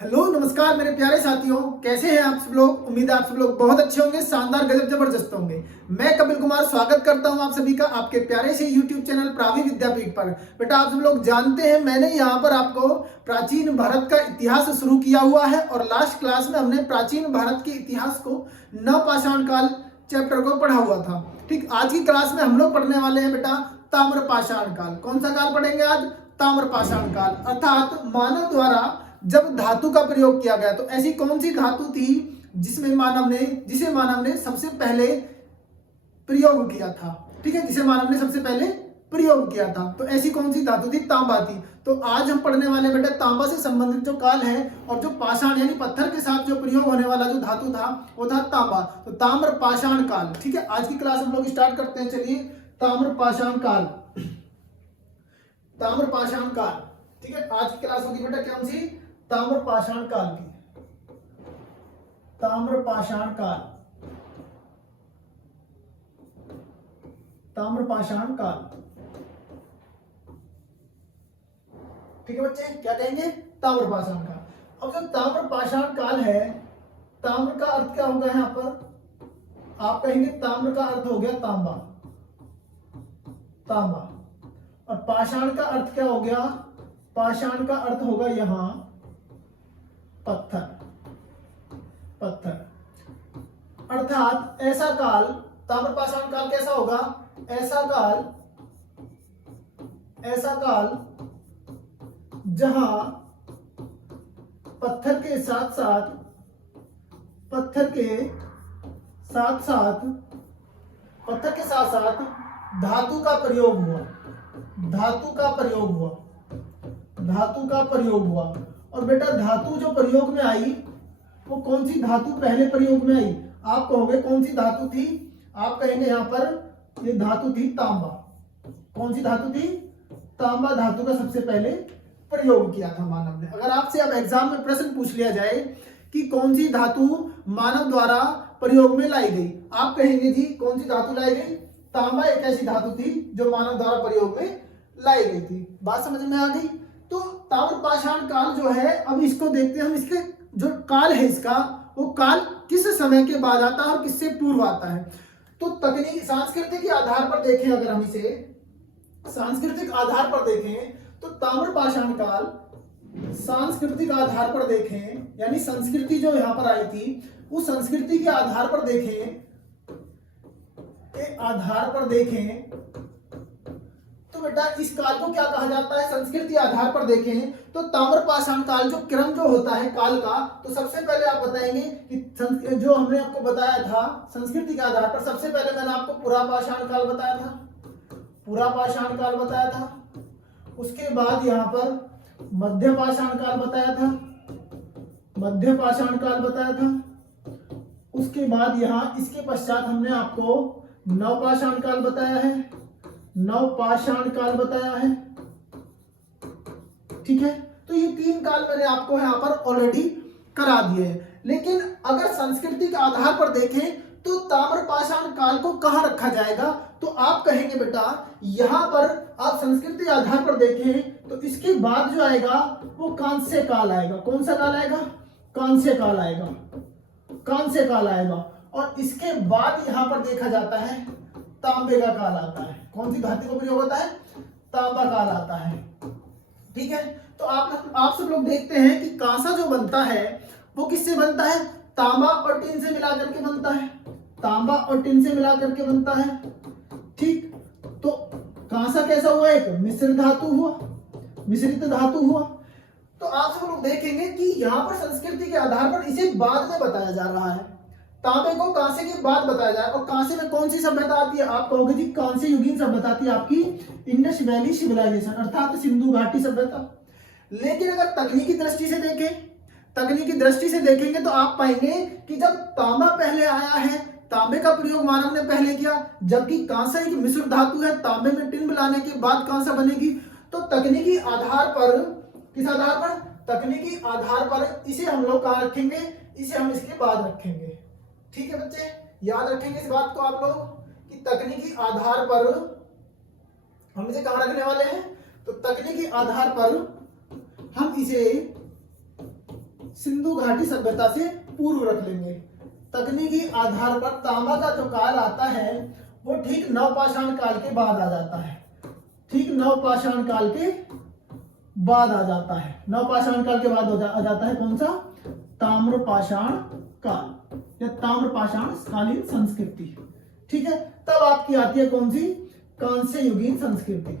Hello नमस्कार मेरे प्यारे साथियों, कैसे हैं आप सब लोग। उम्मीद है आप सब लोग बहुत अच्छे होंगे, शानदार गजब जबरदस्त होंगे। मैं कपिल कुमार स्वागत करता हूं आप सभी का आपके प्यारे से यूट्यूब चैनल प्रावी विद्यापीठ पर। बेटा आप सब लोग जानते हैं मैंने यहां पर आपको प्राचीन भारत का इतिहास शुरू किया हुआ है और लास्ट क्लास में हमने प्राचीन भारत के इतिहास को नवपाषाण काल चैप्टर को पढ़ा हुआ था। ठीक, आज की क्लास में हम लोग पढ़ने वाले हैं बेटा ताम्रपाषाण काल। कौन सा काल पढ़ेंगे आज? ताम्रपाषाण काल, अर्थात मानव द्वारा जब धातु का प्रयोग किया गया। तो ऐसी कौन सी धातु थी जिसे मानव ने सबसे पहले प्रयोग किया था? ठीक है, जिसे मानव ने सबसे पहले प्रयोग किया था, तो ऐसी कौन सी धातु थी? तांबा थी। तो आज हम पढ़ने वाले बेटा तांबा से संबंधित जो काल है और जो पाषाण यानी पत्थर के साथ जो प्रयोग होने वाला जो धातु था वो था तांबा। तो ताम्र पाषाण काल। ठीक है, आज की क्लास हम लोग स्टार्ट करते हैं। चलिए, ताम्र पाषाण काल, ताम्र पाषाण काल। ठीक है, आज की क्लास होगी बेटा कौन सी? ताम्र पाषाण काल की। ताम्र पाषाण काल, ताम्र पाषाण काल। ठीक है बच्चे, क्या कहेंगे? ताम्र पाषाण काल। अब जो ताम्र पाषाण काल है, ताम्र का अर्थ क्या होगा यहां पर? आप कहेंगे ताम्र का अर्थ हो गया तांबा, तांबा। और पाषाण का अर्थ क्या हो गया? पाषाण का अर्थ होगा यहां पत्थर, पत्थर। अर्थात ऐसा काल, ताम्रपाषाण काल कैसा होगा? ऐसा काल जहां पत्थर के साथ साथ धातु का प्रयोग हुआ, धातु का प्रयोग हुआ। और बेटा धातु जो प्रयोग में आई वो कौन सी धातु पहले प्रयोग में आई? आप कहोगे कौन सी धातु थी? आप कहेंगे यहां पर ये धातु थी तांबा। कौन सी धातु थी? तांबा धातु का सबसे पहले प्रयोग किया था मानव ने। अगर आपसे अब एग्जाम में प्रश्न पूछ लिया जाए कि कौन सी धातु मानव द्वारा प्रयोग में लाई गई, आप कहेंगे जी कौन सी धातु लाई गई? तांबा एक ऐसी धातु थी जो मानव द्वारा प्रयोग में लाई गई थी। बात समझ में आ गई? तो ताम्रपाषाण काल जो है, अब इसको देखते हैं हम। इसके जो काल है इसका, वो काल किस समय के बाद आता है और किससे पूर्व आता है? तो तकनीकी सांस्कृतिक आधार पर देखें, अगर हम इसे सांस्कृतिक आधार पर देखें तो ताम्रपाषाण काल सांस्कृतिक आधार पर देखें, यानी संस्कृति जो यहां पर आई थी उस संस्कृति के आधार पर देखें, तो बेटा इस काल को क्या कहा जाता है? संस्कृति आधार पर देखें तो ताम्रपाषाण काल जो क्रम जो होता है काल का, तो सबसे पहले आप बताएंगे कि जो हमने आपको बताया था संस्कृति के आधार पर, सबसे पहले मैंने आपको पुरापाषाण काल बताया था, पुरापाषाण काल बताया था। उसके बाद यहां पर मध्यपाषाण काल बताया था, मध्यपाषाण काल बताया था। उसके बाद यहां इसके पश्चात हमने आपको नवपाषाण काल बताया है, नवपाषाण काल बताया है। ठीक है, तो ये तीन काल मैंने आपको यहां पर ऑलरेडी करा दिए हैं। लेकिन अगर संस्कृति के आधार पर देखें तो ताम्रपाषाण काल को कहां रखा जाएगा? तो आप कहेंगे बेटा यहां पर आप संस्कृति आधार पर देखें तो इसके बाद जो आएगा वो कांस्य काल आएगा। कौन सा काल आएगा? कांस्य काल आएगा, कांस्य काल आएगा। और इसके बाद यहां पर देखा जाता है तांबे का काल आता है। कौन सी धातु का प्रयोग होता है? तांबा काल आता है। ठीक है, तो आप सब लोग देखते हैं कि कांसा जो बनता है वो किससे बनता है? तांबा और टिन से मिलाकर के बनता है, तांबा और टिन से मिलाकर के बनता है। ठीक, तो कांसा कैसा हुआ? एक मिश्रित धातु हुआ, मिश्रित धातु हुआ। तो आप सब लोग देखेंगे कि यहां पर संस्कृति के आधार पर इसे बाद में बताया जा रहा है, तांबे को कांसे के बाद बताया जाए। और कांसे में कौन सी सभ्यता आती है? आप कहोगे जी कांस्य युगीन सभ्यता आती है आपकी इंडस वैली सिविलाइजेशन, अर्थात सिंधु घाटी सभ्यता। लेकिन अगर तकनीकी दृष्टि से देखें, तकनीकी दृष्टि से देखेंगे तो आप पाएंगे कि जब तांबा पहले आया है, तांबे का प्रयोग मानव ने पहले किया, जबकि कांसा एक मिश्र धातु है, तांबे में टिन मिलाने के बाद कांसा बनेगी। तो तकनीकी आधार पर, किस आधार पर? तकनीकी आधार पर इसे हम लोग कहां रखेंगे? इसे हम इसके बाद रखेंगे। ठीक है बच्चे, याद रखेंगे इस बात को आप लोग कि तकनीकी आधार पर हम इसे कहां रखने वाले हैं? तो तकनीकी आधार पर हम इसे सिंधु घाटी सभ्यता से पूर्व रख लेंगे। तकनीकी आधार पर तांबा का जो काल आता है वो ठीक नवपाषाण काल के बाद आ जाता है, ठीक नवपाषाण काल के बाद आ जाता है। नवपाषाण काल के बाद आ जाता है कौन सा? ताम्रपाषाण काल या ताम्रपाषाण कालीन संस्कृति। ठीक है, तब आपकी आती है कौन सी? कांस्य युगीन संस्कृति,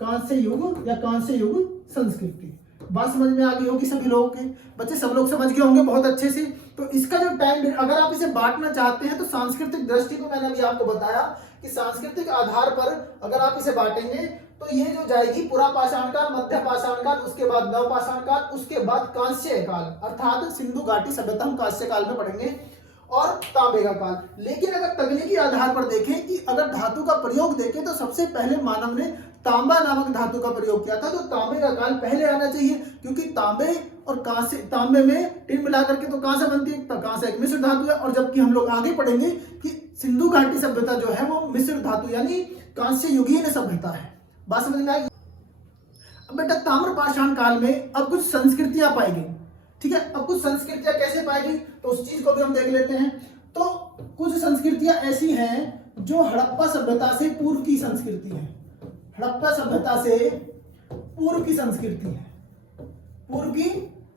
कांस्य युग या कांस्य युग संस्कृति। बात समझ में आ गई होगी सभी लोगों के बच्चे, सब लोग समझ गए होंगे बहुत अच्छे से। तो इसका जो टाइम, अगर आप इसे बांटना चाहते हैं तो सांस्कृतिक दृष्टि को मैंने अभी आपको बताया कि सांस्कृतिक आधार पर अगर आप इसे बांटेंगे तो ये जो जाएगी पुरा पाषाण काल, मध्य पाषाण काल, उसके बाद नवपाषाण काल, उसके बाद कांस्य काल, अर्थात सिंधु घाटी सभ्यता हम कांस्य काल में पढ़ेंगे, और तांबे का काल। लेकिन अगर तकनीकी आधार पर देखें कि अगर धातु का प्रयोग देखें तो सबसे पहले मानव ने तांबा नामक धातु का प्रयोग किया था, तो तांबे का काल पहले आना चाहिए, क्योंकि तांबे और कांसे, तांबे में टिन मिलाकर के तो कांसा बनती है, तो कांसा एक मिश्र धातु है। और जबकि हम लोग आगे पढ़ेंगे कि सिंधु घाटी सभ्यता जो है वो मिश्र धातु यानी कांस्य युगीन सभ्यता है। बात समझ में आई? अब बेटा ताम्रपाषाण काल में अब कुछ संस्कृतियां पाई गई। ठीक है, अब कुछ संस्कृतियां कैसे पाई गई तो उस चीज को भी हम देख लेते हैं। तो कुछ संस्कृतियां ऐसी हैं जो हड़प्पा सभ्यता से पूर्व की संस्कृति है, हड़प्पा सभ्यता से पूर्व की संस्कृति है, पूर्व की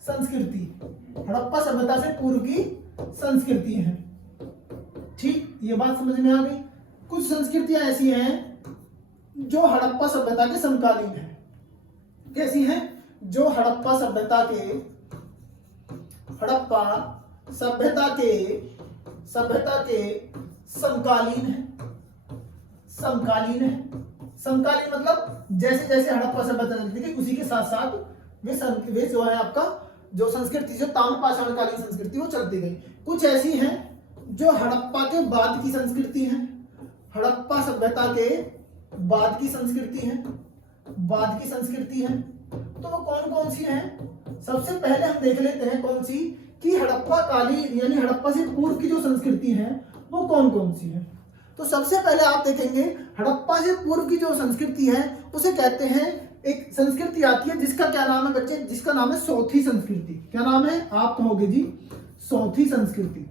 संस्कृति, हड़प्पा सभ्यता से पूर्व की संस्कृति है। ठीक, ये बात समझ में आ गई। कुछ संस्कृतियां ऐसी हैं जो हड़प्पा सभ्यता के समकालीन है। कैसी हैं? जो हड़प्पा सभ्यता के, हड़प्पा सभ्यता के समकालीन है, समकालीन है। समकालीन मतलब जैसे जैसे हड़प्पा सभ्यता चलती थी उसी के साथ साथ वे जो है आपका जो संस्कृति, जो ताम्रपाषाण कालीन संस्कृति वो चलती गई। कुछ ऐसी हैं जो हड़प्पा के बाद की संस्कृति है, हड़प्पा सभ्यता के बाद की संस्कृति है, बाद की संस्कृति है। तो वो कौन कौन सी हैं? सबसे पहले हम देख लेते हैं कौन सी, कि हड़प्पा कालीन यानी हड़प्पा से पूर्व की जो संस्कृति है वो कौन कौन सी है। तो सबसे पहले आप देखेंगे हड़प्पा से पूर्व की जो संस्कृति है उसे कहते हैं, एक संस्कृति आती है जिसका क्या नाम है बच्चे? जिसका नाम है सौथी संस्कृति। क्या नाम है? आप कहोगे जी सौथी संस्कृति,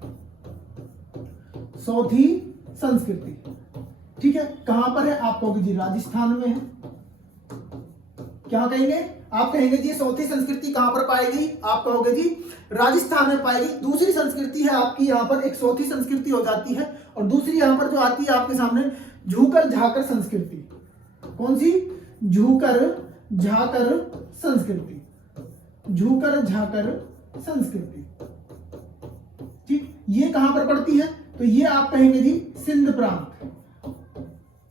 सौथी संस्कृति। ठीक है, कहां पर है? आप कहोगे जी राजस्थान में है। क्या कहेंगे? आप कहेंगे जी सौथी संस्कृति कहां पर पाएगी? आप कहोगे जी राजस्थान में पाएगी। दूसरी संस्कृति है आपकी यहाँ पर, एक सौथी संस्कृति हो जाती है, और दूसरी यहाँ पर जो आती है आपके सामने झूकर झाकर संस्कृति। कौन सी? झूकर झाकर संस्कृति, झूकर झाकर संस्कृति। ठीक, ये कहां पर पड़ती है? तो ये आप कहेंगे जी सिंध प्रांत,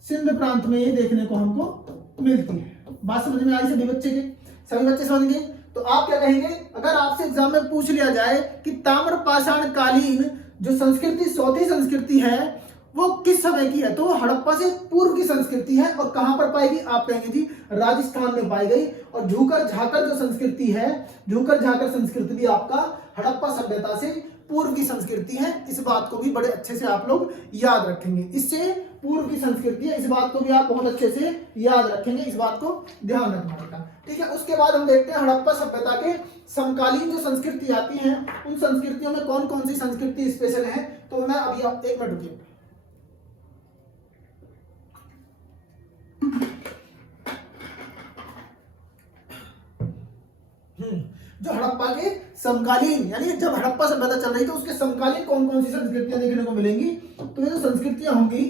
सिंध प्रांत में ये देखने को हमको मिलती है। बात समझ में आई सभी बच्चे के? सभी बच्चे समझ गए? तो आप क्या कहेंगे अगर आपसे एग्जाम में पूछ लिया जाए कि ताम्रपाषाण कालीन जो संस्कृति, सौथी संस्कृति है वो किस समय की है, तो वो हड़प्पा से पूर्व की संस्कृति है। और कहां पर पाई गई? आप कहेंगे जी राजस्थान में पाई गई। और झूकर झाकर जो संस्कृति है, झूकर झाकर संस्कृति भी आपका हड़प्पा सभ्यता से पूर्व की संस्कृति है। इस बात को भी बड़े अच्छे से आप लोग याद रखेंगे, इससे पूर्व की संस्कृति है, इस बात को भी आप बहुत अच्छे से याद रखेंगे, इस बात को ध्यान रखना होगा। ठीक है, उसके बाद हम देखते हैं हड़प्पा सभ्यता के समकालीन जो संस्कृति आती हैं उन संस्कृतियों में कौन कौन सी संस्कृति स्पेशल है। तो मैं अभी आप एक मिनट रुकिए। जो हड़प्पा के समकालीन यानी जब हड़प्पा सभ्यता चल रही थी उसके समकालीन कौन कौन सी संस्कृतियां देखने को मिलेंगी, तो ये जो संस्कृतियां होंगी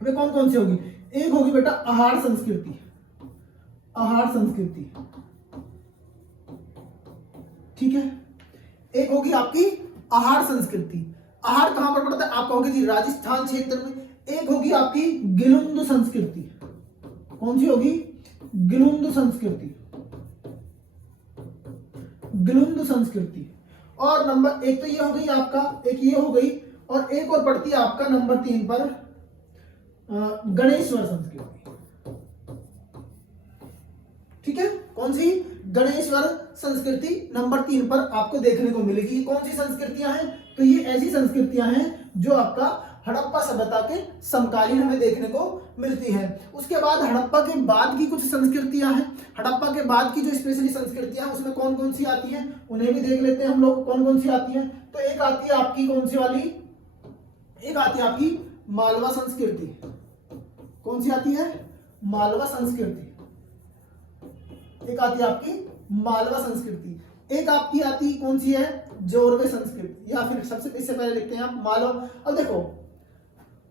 वे कौन कौन सी होगी? एक होगी बेटा आहार संस्कृति, आहार संस्कृति। ठीक है, एक होगी आपकी आहार संस्कृति। आहार कहां पर पड़ता है? आप कहोगे जी राजस्थान क्षेत्र में। एक होगी आपकी गिलुंद संस्कृति। कौन सी होगी? गिलुंद संस्कृति, गिलुंद संस्कृति। और नंबर एक तो ये हो गई आपका, एक ये हो गई, और एक और पड़ती है आपका नंबर 3 पर गणेश्वर संस्कृति। ठीक है, कौन सी? गणेश्वर संस्कृति नंबर 3 पर आपको देखने को मिलेगी। कौन सी संस्कृतियां हैं? तो ये ऐसी संस्कृतियां हैं जो आपका हड़प्पा सभ्यता के समकालीन हमें देखने को मिलती है। उसके बाद हड़प्पा के बाद की कुछ संस्कृतियां हैं, हड़प्पा के बाद की जो स्पेशली संस्कृतियां हैं उसमें कौन कौन सी आती हैं उन्हें भी देख लेते हैं हम लोग, कौन कौन सी आती हैं। तो एक आती है आपकी कौन सी वाली, एक आती है आपकी मालवा संस्कृति। कौन सी आती है, मालवा संस्कृति। एक आती है आपकी मालवा संस्कृति, एक आपकी आती कौन सी है, जोरवे संस्कृति, या फिर सबसे इससे पहले लिखते हैं आप मालवा। अब देखो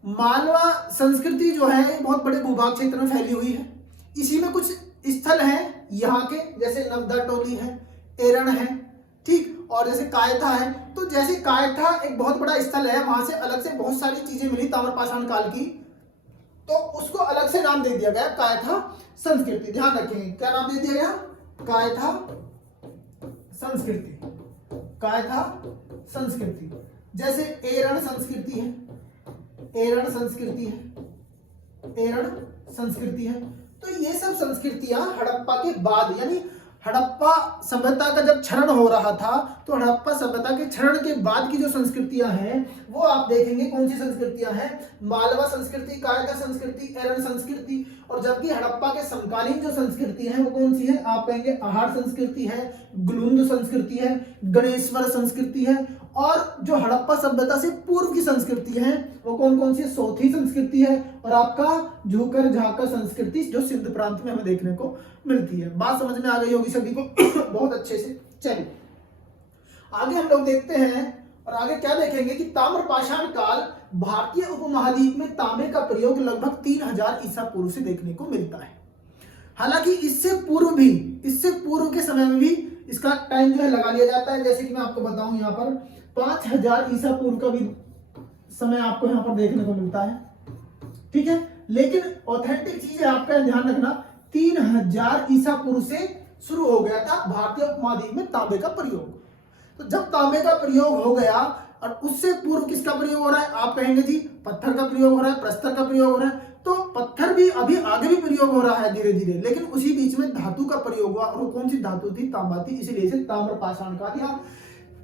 मालवा संस्कृति जो है बहुत बड़े भूभाग क्षेत्र में फैली हुई है। इसी में कुछ स्थल है यहाँ के, जैसे नवदा टोली है, एरण है, ठीक, और जैसे कायथा है। तो जैसे कायथा एक बहुत बड़ा स्थल है, वहां से अलग से बहुत सारी चीजें मिली ताम्रपाषाण काल की, तो उसको अलग से नाम दे दिया गया कायथा संस्कृति। ध्यान रखेंगे क्या नाम दे दिया गया, कायथा संस्कृति, कायथा संस्कृति। जैसे एरण संस्कृति है, एरण संस्कृति है, एरण संस्कृति है। तो ये सब संस्कृतियां हड़प्पा के बाद, यानी हड़प्पा सभ्यता का जब क्षरण हो रहा था तो हड़प्पा सभ्यता के क्षरण के बाद की जो संस्कृतियां हैं वो आप देखेंगे कौन सी संस्कृतियां हैं, मालवा संस्कृति, कायथा संस्कृति, एरण संस्कृति। और जबकि हड़प्पा के समकालीन जो संस्कृति है वो कौन सी है, आप कहेंगे आहार संस्कृति है, गुलुंद संस्कृति है, गणेश्वर संस्कृति है। और जो हड़प्पा सभ्यता से पूर्व की संस्कृति है वो कौन कौन सी, सोथी संस्कृति है और आपका झूकर झाकर संस्कृति जो सिंध प्रांत में हमें देखने को मिलती है। बात समझ में आ गई होगी सभी को बहुत अच्छे से। चलिए आगे हम लोग देखते हैं, और आगे क्या देखेंगे कि ताम्रपाषाण काल भारतीय उपमहाद्वीप में तांबे का प्रयोग लगभग 3000 ईसा पूर्व से देखने को मिलता है। हालांकि इससे पूर्व भी, इससे पूर्व के समय में भी इसका टाइम जो है लगा लिया जाता है। जैसे कि मैं आपको बताऊं यहाँ पर 5000 ईसा पूर्व का भी समय आपको यहाँ पर देखने को मिलता है, ठीक है। लेकिन ऑथेंटिक चीज है, आपका ध्यान रखना, 3000 ईसा पूर्व से शुरू हो गया था भारतीय उपमहाद्वीप में तांबे का प्रयोग। तो जब तांबे का प्रयोग हो गया और उससे पूर्व किसका प्रयोग हो रहा है, आप कहेंगे जी पत्थर का प्रयोग हो रहा है, प्रस्तर का प्रयोग हो रहा है। तो पत्थर भी अभी आगे भी प्रयोग हो रहा है धीरे धीरे, लेकिन उसी बीच में धातु का प्रयोग हुआ और वो कौन सी धातु थी, तांबा थी, इसलिए इसे ताम्रपाषाण काल या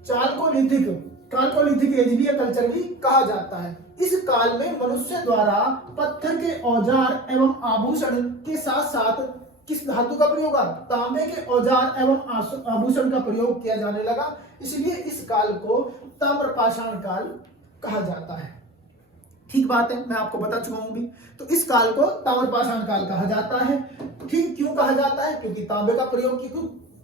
चालकोलिथिक, चालकोलिथिक एज भी या कल्चर भी कहा जाता है। इस काल में मनुष्य द्वारा पत्थर के औजार एवं आभूषण के साथ साथ किस धातु का प्रयोग, तांबे के औजार एवं आभूषण का प्रयोग किया जाने लगा, इसलिए इस काल को ताम्रपाषाण काल कहा जाता है। ठीक बात है, मैं आपको बता चुका हूं भी। तो इस काल को ताम्रपाषाण काल कहा जाता है। ठीक, क्यों कहा जाता है, क्योंकि तांबे का प्रयोग,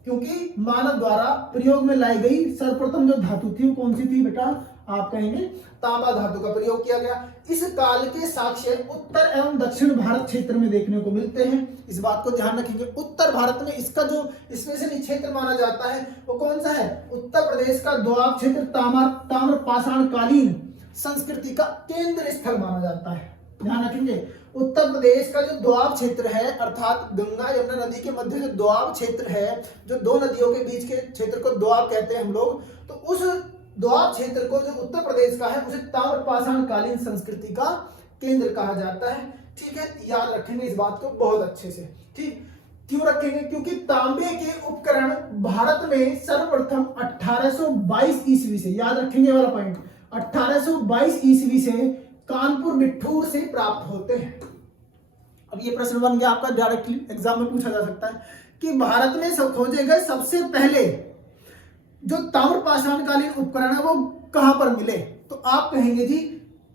क्योंकि मानव द्वारा प्रयोग में लाई गई सर्वप्रथम जो धातु थी वो कौन सी थी बेटा, आप कहेंगे तांबा धातु का प्रयोग किया गया। इस काल के साक्ष्य उत्तर एवं दक्षिण भारत क्षेत्र में देखने को मिलते हैं। इस बात को ध्यान रखेंगे, उत्तर भारत में इसका जो स्पेशली क्षेत्र माना जाता है वो कौन सा है, उत्तर प्रदेश का दोआब क्षेत्र ताम्रपाषाण कालीन संस्कृति का केंद्र स्थल माना जाता है। ध्यान रखेंगे, उत्तर प्रदेश का जो दोआब क्षेत्र है, अर्थात गंगा यमुना नदी के मध्य जो दोआब क्षेत्र है, जो दो नदियों के बीच के क्षेत्र को दोआब कहते हैं हम लोग, तो उस दोआब क्षेत्र को जो उत्तर प्रदेश का है उसे ताम्रपाषाण कालीन संस्कृति का केंद्र कहा जाता है। ठीक है, याद रखेंगे इस बात को बहुत अच्छे से। ठीक, क्यों रखेंगे, क्योंकि तांबे के उपकरण भारत में सर्वप्रथम 1822 ईस्वी से, याद रखेंगे वाला पॉइंट, 1822 ईस्वी से कानपुर बिठूर से प्राप्त होते हैं। अब ये प्रश्न बन गया आपका, डायरेक्टली एग्जाम में पूछा जा सकता है कि भारत में खोजे गए सबसे पहले जो ताम्रपाषाण कालीन उपकरण है वो कहां पर मिले, तो आप कहेंगे जी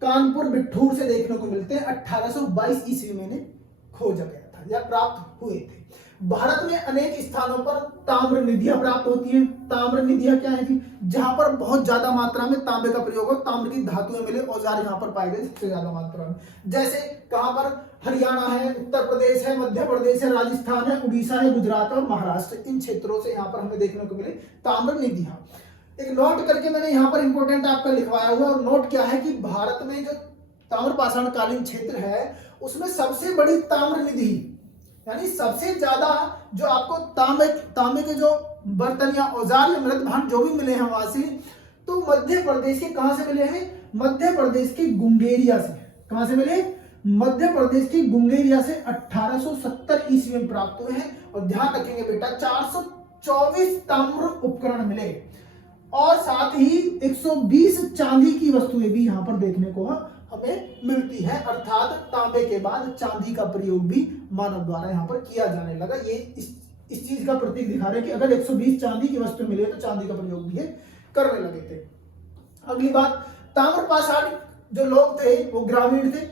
कानपुर बिठूर से देखने को मिलते हैं। 1822 ईस्वी में खोजा गया था या प्राप्त हुए थे। भारत में अनेक स्थानों पर ताम्र निधियां प्राप्त होती हैं। ताम्र निधियां क्या है जी, जहां पर बहुत ज्यादा मात्रा में तांबे का प्रयोग हो, ताम्र की धातुएं मिले, औजार यहां पर पाए गए सबसे ज्यादा मात्रा में। जैसे कहां पर, हरियाणा है, उत्तर प्रदेश है, मध्य प्रदेश है, राजस्थान है, उड़ीसा है, गुजरात और महाराष्ट्र, इन क्षेत्रों से यहाँ पर हमें देखने को मिले ताम्र निधियां। एक नोट करके मैंने यहाँ पर इंपोर्टेंट आपका लिखवाया हुआ, और नोट क्या है कि भारत में जो ताम्रपाषाण कालीन क्षेत्र है उसमें सबसे बड़ी ताम्र निधि, यानी सबसे ज्यादा जो आपको तांबे के जो बर्तन या औजार या मृत भांड जो भी मिले हैं वहां से, तो मध्य प्रदेश के कहां से मिले हैं, मध्य प्रदेश के गुंगेरिया से। कहां से मिले, मध्य प्रदेश की गुंगेरिया से 1870 ईस्वी में प्राप्त हुए हैं। और ध्यान रखेंगे बेटा 424 ताम्र उपकरण मिले और साथ ही 120 चांदी की वस्तुएं भी यहां पर देखने को हमें मिलती है, अर्थात तांबे के बाद चांदी का प्रयोग भी मानव द्वारा यहाँ पर किया जाने लगा। ये इस चीज का प्रतीक दिखा रहे हैं कि अगर 120 चांदी की वस्तु मिले तो चांदी का प्रयोग भी ये करने लगे थे। अगली बात, ताम्रपाषाण जो लोग थे वो ग्रामीण थे।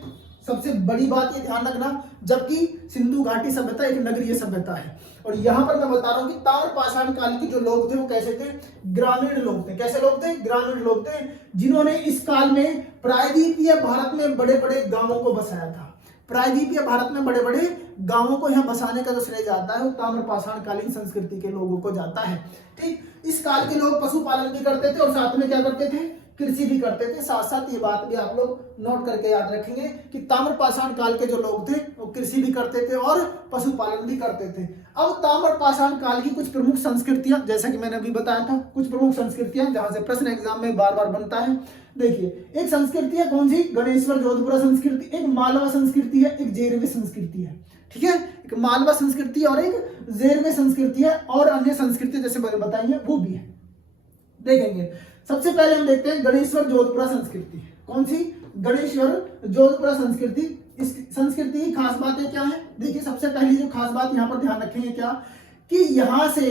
सबसे बड़ी बात ये ध्यान रखना, जबकि सिंधु घाटी सभ्यता एक नगरीय सभ्यता है, और यहां पर मैं बता रहा हूं कि ताम्रपाषाण काल के जो लोग थे वो कैसे थे, ग्रामीण लोग थे। कैसे लोग थे, ग्रामीण लोग थे, जिन्होंने इस काल में प्रायद्वीपीय भारत में बड़े बड़े गांवों को बसाया था। प्रायद्वीपीय भारत में बड़े बड़े गांवों को यहाँ बसाने का जो श्रेय जाता है वो ताम्रपाषाण कालीन संस्कृति के लोगों को जाता है। ठीक, इस काल के लोग पशुपालन भी करते थे और साथ में क्या करते थे, कृषि भी करते थे। साथ साथ ये बात भी आप लोग नोट करके याद रखेंगे कि ताम्रपाषाण काल के जो लोग थे वो कृषि भी करते थे और पशुपालन भी करते थे। अब ताम्रपाषाण काल की कुछ प्रमुख संस्कृतियां, जैसा कि मैंने अभी बताया था, कुछ प्रमुख संस्कृतियां जहां से प्रश्न एग्जाम में बार बार बनता है। देखिए, एक संस्कृति है कौन सी, गणेश्वर जोधपुरा संस्कृति, एक मालवा संस्कृति है, एक जेरवे संस्कृति है। ठीक है, एक मालवा संस्कृति और एक जेरवे संस्कृति है, और अन्य संस्कृति जैसे मैंने बताई है वो भी है, देखेंगे। सबसे पहले हम देखते हैं गणेश्वर जोधपुरा संस्कृति। कौन सी, गणेश्वर जोधपुरा संस्कृति। इस संस्कृति की खास बातें क्या है, देखिए सबसे पहली जो खास बात यहाँ पर ध्यान रखेंगे क्या, कि यहाँ से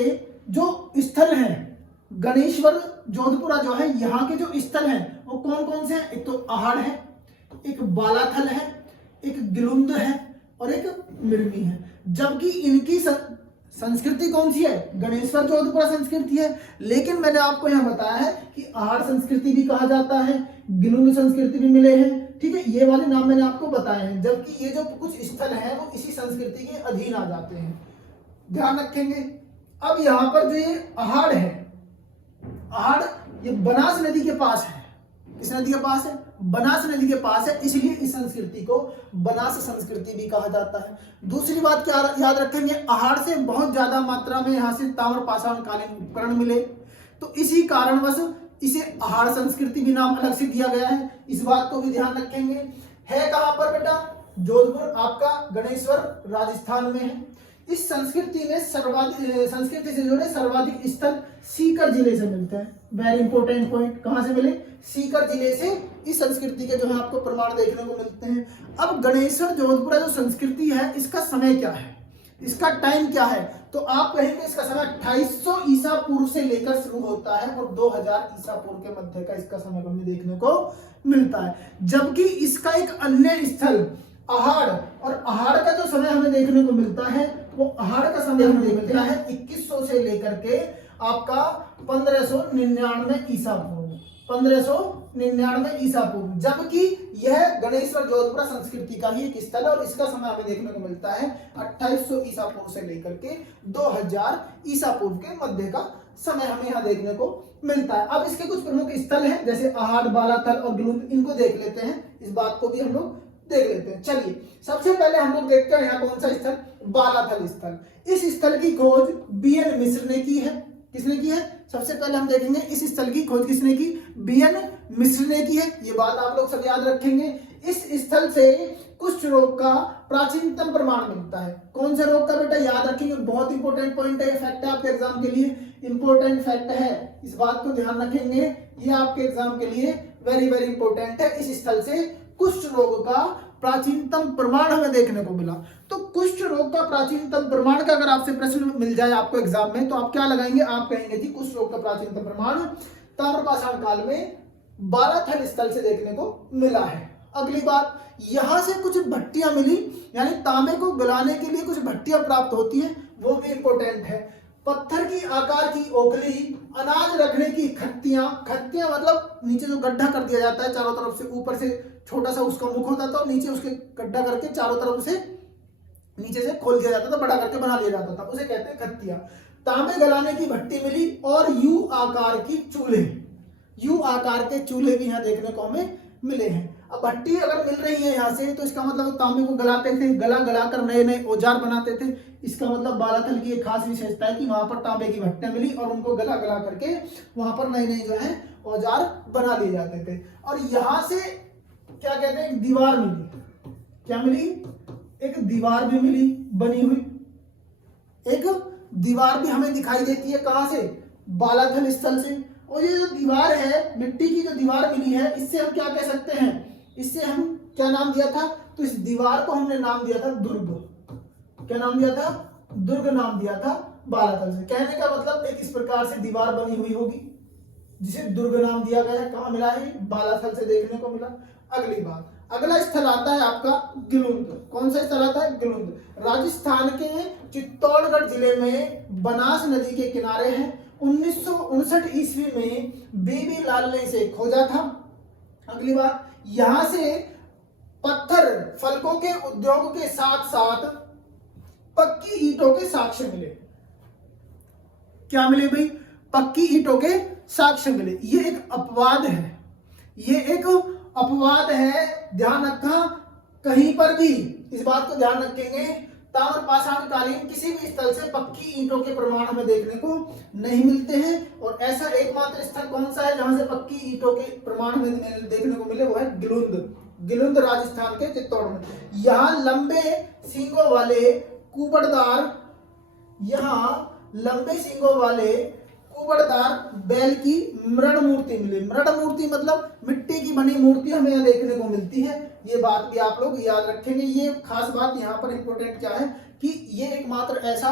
जो स्थल है गणेश्वर जोधपुरा जो है, यहाँ के जो स्थल हैं वो कौन कौन से हैं, एक तो आहड़ है, एक बालाथल है, एक गिलुंद है और एक मिरमी है। जबकि इनकी संस्कृति कौन सी है, गणेश्वर जोधपुरा संस्कृति है। लेकिन मैंने आपको यहाँ बताया है कि आहड़ संस्कृति भी कहा जाता है, गिलुंद संस्कृति भी मिले हैं। ठीक है, ये वाले नाम मैंने आपको बताए हैं, जबकि ये जो कुछ स्थल हैं वो इसी संस्कृति के अधीन आ जाते हैं, ध्यान रखेंगे। अब यहाँ पर जो ये आहड़ है, आहड़ ये बनास नदी के पास है। किस नदी के पास है, बनास नदी के पास है, इसलिए इस संस्कृति को बनास संस्कृति भी कहा जाता है। दूसरी बात क्या याद रखेंगे, आहड़ से बहुत ज्यादा मात्रा में यहाँ से ताम्रपाषाण कालीन उपकरण मिले, तो इसी कारणवश इसे आहड़ संस्कृति भी नाम अलग से दिया गया है। इस बात को भी ध्यान रखेंगे। है कहां पर बेटा, जोधपुर आपका गणेश्वर राजस्थान में है। इस संस्कृति में संस्कृति से जुड़े सर्वाधिक स्थल सीकर जिले से मिलते हैं। वेरी इंपॉर्टेंट पॉइंट, कहां से मिले, सीकर जिले से इस संस्कृति के जो है आपको प्रमाण देखने को मिलते हैं। अब गणेश्वर जोधपुरा जो संस्कृति है इसका समय क्या है, इसका टाइम क्या है, तो आप कहेंगे इसका समय 2800 ईसा पूर्व से लेकर शुरू होता है और 2000 ईसा पूर्व के मध्य का इसका समय हमें देखने को मिलता है। जबकि इसका एक अन्य स्थल आहड़, और आहड़ का जो समय हमें देखने को मिलता है वो आहड़ का समय हमें मिलता है 2100 से लेकर के आपका 1599 ईसा पूर्व, 1599 ईसा पूर्व। जबकि यह गणेश्वर जोधपुरा संस्कृति का ही एक स्थल है और इसका समय हमें देखने को मिलता है 2800 ईसा पूर्व से लेकर के 2000 ईसा पूर्व के मध्य का समय हमें यहाँ देखने को मिलता है। अब इसके कुछ प्रमुख स्थल हैं जैसे आहड़, बालाथल और गिलुंद, इनको देख लेते हैं, इस बात को भी हम लोग देख लेते हैं। चलिए सबसे पहले हम लोग देखते हैं यहाँ कौन सा स्थल, बालाथल स्थल। इस स्थल की खोज बीएन मिश्र ने की है। किसने की है, सबसे पहले हम देखेंगे इस स्थल की खोज किसने की, बीएन मिश्र ने की है। ये बात आप लोग सब याद रखेंगे। इस स्थल से कुष्ठ रोग का प्राचीनतम प्रमाण मिलता है। कौन से रोग का बेटा, याद रखेंगे, बहुत इंपॉर्टेंट पॉइंट है, फैक्ट है आपके एग्जाम के लिए, इंपॉर्टेंट फैक्ट है, इस बात को ध्यान रखेंगे, ये आपके एग्जाम के लिए वेरी वेरी इंपॉर्टेंट है। इस स्थल से कुष्ठ रोग का प्राचीनतम प्रमाण हमें देखने को मिला। तो कुष्ठ रोग का प्राचीनतम प्रमाण का अगर आपसे प्रश्न मिल जाए आपको एग्जाम में, तो आप क्या लगाएंगे, आप कहेंगे जी कुष्ठ रोग का प्राचीनतम प्रमाण ताम्रपाषाण काल में बालाथल स्थल से देखने को मिला है। अगली बात, यहां से कुछ भट्टियां मिली, यानी तांबे को गलाने के लिए कुछ भट्टियां प्राप्त होती हैं, वो भी इंपॉर्टेंट है। पत्थर की आकार की ओखली, अनाज रखने की खत्तियां, खत्तियां मतलब नीचे जो गड्ढा कर दिया जाता है चारों तरफ से, ऊपर से छोटा सा उसका मुख होता था और नीचे उसके गड्ढा करके चारों तरफ से नीचे से खोल दिया जाता था, बड़ा करके बना लिया जाता था, उसे कहते हैं खत्तियां। तांबे गलाने की भट्टी मिली और यू आकार की चूल्हे, यू आकार के चूल्हे भी यहाँ देखने को हमें मिले हैं। अब भट्टी अगर मिल रही है यहाँ से तो इसका मतलब तांबे को गलाते थे, गला कर नए नए औजार बनाते थे। इसका मतलब बालाथल की एक खास विशेषता है कि वहां पर तांबे की भट्टियां मिली और उनको गला करके वहां पर नए नए जो है औजार बना लिए जाते थे। और यहाँ से क्या कहते हैं, एक दीवार मिली, क्या मिली, एक दीवार भी मिली बनी हुई, एक दीवार भी हमें दिखाई देती है, कहां से, बालाथल स्थल से। और ये जो दीवार है, मिट्टी की जो दीवार मिली है, इससे हम क्या कह सकते हैं, इससे हम क्या नाम दिया था, तो इस दीवार को हमने नाम दिया था दुर्ग। क्या नाम दिया था, दुर्ग नाम दिया था बालातल से। कहने का मतलब एक इस प्रकार से दीवार बनी हुई होगी जिसे दुर्ग नाम दिया गया है। कहाँ मिला है, बालाथल से देखने को मिला। अगली बात, अगला स्थल आता है आपका गिलुंद। कौन सा स्थल आता है, गिलुंद। राजस्थान के चित्तौड़गढ़ जिले में बनास नदी के किनारे है। 1959 ईस्वी में बीबी लाल ने इसे खोजा था। अगली बात, यहां से पत्थर फलकों के उद्योग के साथ साथ पक्की ईंटों के साक्ष्य मिले। क्या मिले भाई, पक्की ईंटों के साक्ष्य मिले। ये एक अपवाद है, ये एक अपवाद है, ध्यान रखना। कहीं पर भी इस बात को ध्यान रखेंगे, ताम्रपाषाण कालीन किसी भी स्थल से पक्की ईंटों के प्रमाण हमें देखने को नहीं मिलते हैं। और ऐसा एकमात्र स्थल कौन सा है जहां से पक्की ईंटों के प्रमाण हमें देखने को मिले, वो है गिलुंद। गिलुंद राजस्थान के चित्तौड़ में। यहाँ लंबे सींगों वाले कुबड़दार, यहाँ लंबे सींगों वाले कुबड़दार बैल की मृण मूर्ति मिली। मृण मूर्ति मतलब मिट्टी की बनी मूर्ति हमें यहाँ देखने को मिलती है। ये बात भी आप लोग याद रखेंगे। ये खास बात यहाँ पर इंपॉर्टेंट क्या है कि ये एकमात्र ऐसा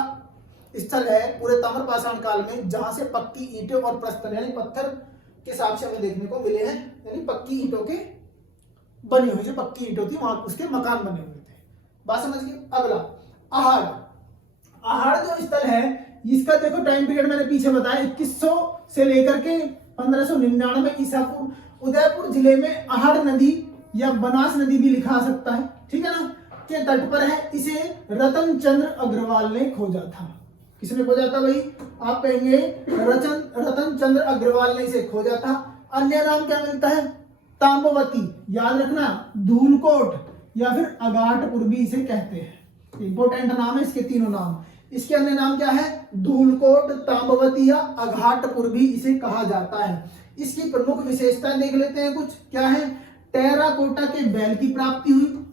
स्थल है पूरे ताम्रपाषाण काल में जहां से पक्की ईंटें और प्रस्तर यानी पत्थर के साक्ष्य हमें देखने को मिले हैं। यानी पक्की ईंटों के बनी हुई, जो पक्की ईंटों थी वहां उसके मकान बने हुए थे। बात समझ गए। अगला आहड़। आहड़ जो स्थल है इसका देखो टाइम पीरियड मैंने पीछे बताया, 2100 से लेकर के 1599 ईसा पूर्व। उदयपुर जिले में आहड़ नदी या बनास नदी भी लिखा सकता है, ठीक है ना, के तट पर है। इसे रतन चंद्र अग्रवाल ने खोजा था। किसने खोजा था भाई, आप कहेंगे रतन चंद्र अग्रवाल ने इसे खोजा था। अन्य नाम क्या मिलता है, तांबवती, याद रखना, धूलकोट या फिर अघाटपुर भी इसे कहते हैं। इंपोर्टेंट नाम है इसके तीनों नाम। इसके अन्य नाम क्या है, धूलकोट, तांबवती या अघाटपुर भी इसे कहा जाता है। इसकी प्रमुख विशेषताएं देख लेते हैं कुछ। क्या है, टेराकोटा के बैल की प्राप्ति हुई,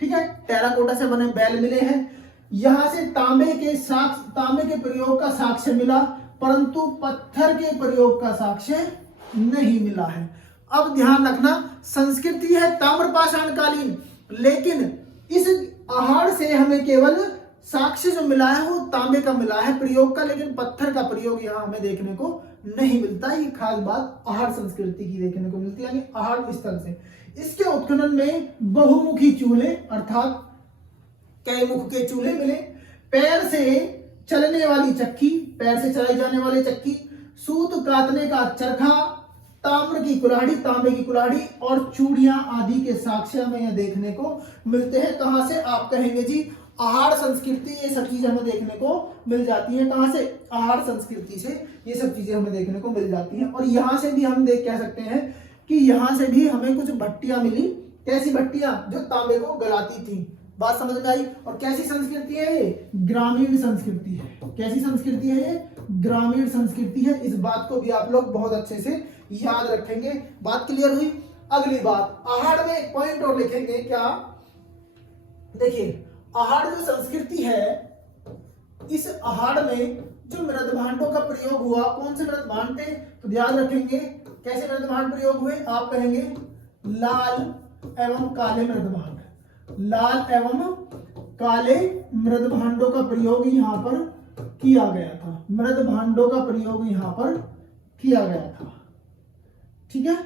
ठीक है, टेराकोटा से बने बैल मिले हैं। यहां से तांबे के प्रयोग का साक्ष्य मिला, परंतु पत्थर के प्रयोग का साक्ष्य नहीं मिला है। अब ध्यान रखना, संस्कृति है ताम्रपाषाण कालीन, लेकिन इस आहड़ से हमें केवल साक्ष्य जो मिला है वो तांबे का मिला है प्रयोग का, लेकिन पत्थर का प्रयोग यहाँ हमें देखने को नहीं मिलता। ये खास बात आहड़ संस्कृति की देखने को मिलती है, यानी आहड़ स्थल से। इसके उत्खनन में बहुमुखी चूल्हे अर्थात कई मुख के चूल्हे मिले, पैर से चलने वाली चक्की, पैर से चलाई जाने वाली चक्की, सूत काटने का चरखा, ताम्र की कुल्हाड़ी, तांबे की कुल्हाड़ी और चूड़ियां आदि के साक्ष्य हमें यह देखने को मिलते हैं। कहां से, आप कहेंगे जी आहड़ संस्कृति, ये सब चीजें हमें देखने को मिल जाती हैं। कहां से, आहड़ संस्कृति से ये सब चीजें हमें देखने को मिल जाती हैं। और यहां से भी हम कह सकते हैं कि यहां से भी हमें कुछ भट्टियां मिली। कैसी भट्टियां, जो तांबे को गलाती थी। बात समझ में आई। और कैसी संस्कृति है ये, ग्रामीण संस्कृति है। कैसी संस्कृति है ये, ग्रामीण संस्कृति है। इस बात को भी आप लोग बहुत अच्छे से याद रखेंगे। बात क्लियर हुई। अगली बात, आहड़ में एक पॉइंट और लिखेंगे। क्या, देखिए आहड़ जो संस्कृति है, इस आहड़ में जो मृद भांडों का प्रयोग हुआ, कौन से मृद भांड थे, तो ध्यान रखेंगे कैसे मृद भांड प्रयोग हुए। आप कहेंगे लाल एवं काले मृद भांड। लाल एवं काले मृद भांडों का प्रयोग यहाँ पर किया गया था। मृद भांडों का प्रयोग यहाँ पर किया गया था, ठीक है।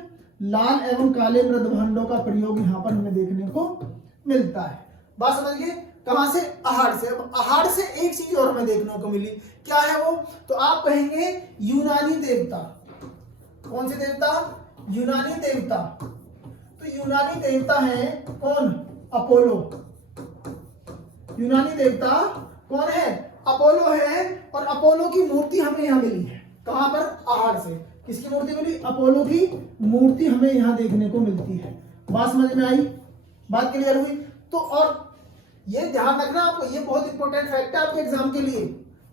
लाल एवं काले मृद भांडों का प्रयोग यहाँ पर हमें देखने को मिलता है। बात समझिए। कहां से, आहड़ से। अब आहड़ से एक चीज और हमें देखने को मिली, क्या है वो, तो आप कहेंगे यूनानी देवता। कौन से देवता, यूनानी देवता। तो यूनानी देवता है कौन, अपोलो। यूनानी देवता कौन है, अपोलो है। और अपोलो की मूर्ति हमें यहां मिली है। कहां पर, आहड़ से। किसकी मूर्ति मिली, अपोलो की मूर्ति हमें यहां देखने को मिलती है। बात समझ में आई, बात क्लियर हुई। तो और ये ध्यान रखना आपको, ये बहुत इंपॉर्टेंट फैक्ट है आपके एग्जाम के लिए।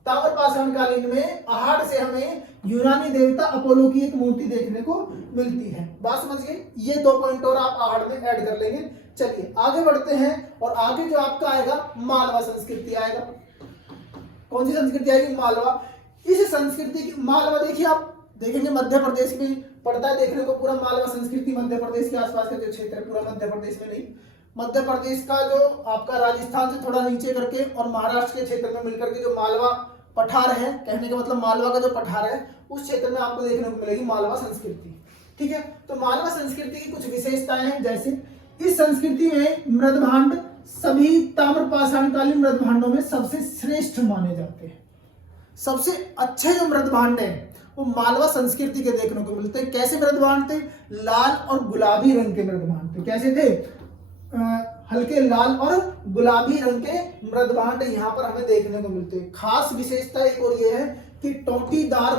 ताम्रपाषाण कालीन में आहड़ से हमें यूनानी देवता अपोलो की एक मूर्ति देखने को मिलती है। बात समझ गए। ये 2 पॉइंट और आप आहड़ में ऐड कर लेंगे। चलिए आगे बढ़ते हैं। और आगे जो आपका आएगा, मालवा संस्कृति आएगा। कौन सी संस्कृति आएगी, मालवा। इस संस्कृति की, मालवा देखिए आप देखेंगे मध्य प्रदेश में पड़ता है देखने को, पूरा मालवा संस्कृति मध्य प्रदेश के आसपास का जो क्षेत्र है, पूरा मध्य प्रदेश में नहीं, मध्य प्रदेश का जो आपका राजस्थान से थोड़ा नीचे करके और महाराष्ट्र के क्षेत्र में मिलकर के जो मालवा पठार है, कहने का मतलब मालवा का जो पठार है उस क्षेत्र में आपको देखने को मिलेगी मालवा संस्कृति। ठीक है, तो मालवा संस्कृति की कुछ विशेषताएं हैं, जैसे इस संस्कृति में मृदभांड सभी ताम्रपाषाणकालीन मृदभांडों में सबसे श्रेष्ठ माने जाते हैं। सबसे अच्छे जो मृदभांड है वो मालवा संस्कृति के देखने को मिलते हैं। कैसे मृदभांड थे? लाल और गुलाबी रंग के मृदभांड थे। कैसे थे? हल्के लाल और गुलाबी रंग के मृदभांड यहाँ पर हमें देखने को मिलते हैं। खास विशेषता एक और ये है कि टोंटीदार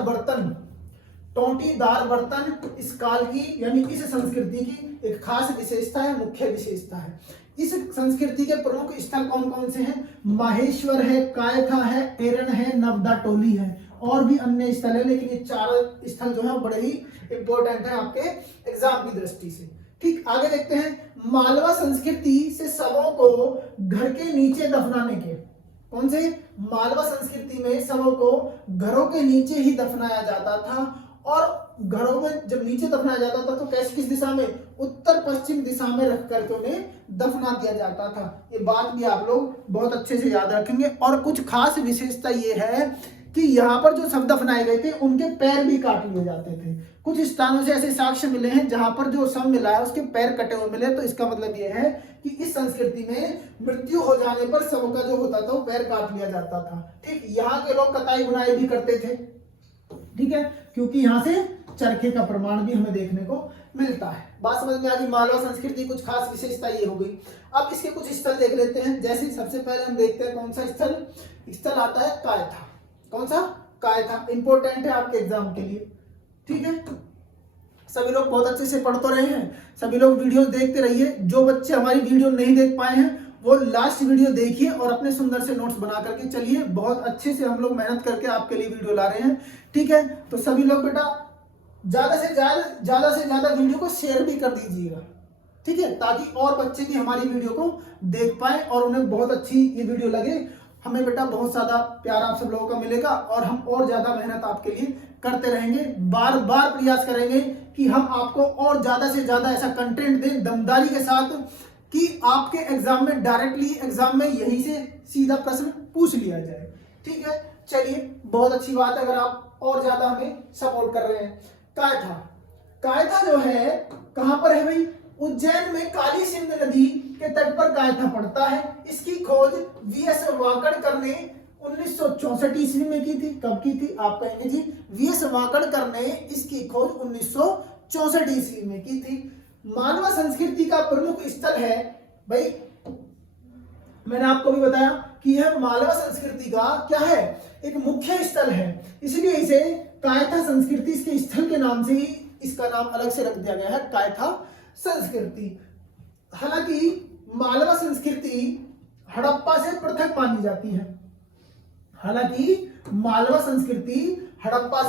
बर्तन इस काल की यानी इस संस्कृति की एक खास विशेषता है, मुख्य विशेषता है। इस संस्कृति के प्रमुख स्थल कौन कौन से हैं? माहेश्वर है, कायथा है, एरन है, नवदा टोली है, और भी अन्य स्थल है, लेकिन ये चार स्थल जो है बड़े ही इंपॉर्टेंट है आपके एग्जाम की दृष्टि से। ठीक, आगे देखते हैं। मालवा संस्कृति से शवों को घर के नीचे दफनाने के, कौन से? मालवा संस्कृति में शवों को घरों के नीचे ही दफनाया जाता था, और घरों में जब नीचे दफनाया जाता था तो कैसे, किस दिशा में? उत्तर पश्चिम दिशा में रख करके उन्हें दफना दिया जाता था। ये बात भी आप लोग बहुत अच्छे से याद रखेंगे। और कुछ खास विशेषता ये है कि यहाँ पर जो शव दफनाए गए थे उनके पैर भी काट लिए जाते थे। कुछ स्थानों से ऐसे साक्ष्य मिले हैं जहां पर जो शव मिला है उसके पैर कटे हुए मिले, तो इसका मतलब ये है कि इस संस्कृति में मृत्यु हो जाने पर शव का जो होता था वो पैर काट लिया जाता था। ठीक, यहाँ के लोग कताई बुनाई भी करते थे। ठीक है, क्योंकि यहाँ से चरखे का प्रमाण भी हमें देखने को मिलता है। बात समझ में आ गई? मालवा संस्कृति कुछ खास विशेषता ये हो गई। अब इसके कुछ स्थल देख लेते हैं। जैसे सबसे पहले हम देखते हैं कौन सा स्थल आता है? कायथा। कौन सा? कायथा। इंपॉर्टेंट है आपके एग्जाम के लिए। ठीक है, सभी लोग बहुत अच्छे से पढ़ तो रहे हैं, सभी लोग वीडियो देखते रहिए। जो बच्चे हमारी वीडियो नहीं देख पाए हैं वो लास्ट वीडियो देखिए और अपने सुंदर से नोट्स बना करके चलिए। बहुत अच्छे से हम लोग मेहनत करके आपके लिए वीडियो ला रहे हैं। ठीक है, तो सभी लोग बेटा ज्यादा से ज्यादा वीडियो को शेयर भी कर दीजिएगा। ठीक है, ताकि और बच्चे भी हमारी वीडियो को देख पाए और उन्हें बहुत अच्छी ये वीडियो लगे। हमें बेटा बहुत ज्यादा प्यार आप सब लोगों का मिलेगा और हम और ज्यादा मेहनत आपके लिए करते रहेंगे। बार बार प्रयास करेंगे कि हम आपको और ज्यादा से ज्यादा ऐसा कंटेंट दें दमदारी के साथ कि आपके एग्जाम में डायरेक्टली एग्जाम में यहीं से सीधा प्रश्न पूछ लिया जाए। ठीक है, चलिए बहुत अच्छी बात है अगर आप और ज्यादा हमें सपोर्ट कर रहे हैं। कायथा जो है कहां पर है भाई? उज्जैन में काली सिंध नदी के तट पर कायथा पड़ता है। इसकी खोज वीएस वाकड़कर ने 1964 ईस्वी में की थी। कब की थी? आप कहेंगे जी वीएस वाकड़कर ने इसकी खोज 1964 ईस्वी में की थी। मालवा संस्कृति का प्रमुख स्थल है भाई, मैंने आपको भी बताया कि यह मालवा संस्कृति का क्या है? एक मुख्य स्थल है, इसलिए इसे कायथा संस्कृति इसके स्थल के नाम से ही इसका नाम अलग से रख दिया गया है, कायथा संस्कृति। हालांकि मालवा संस्कृति हड़प्पा से पृथक मानी जाती है। हड़प्पा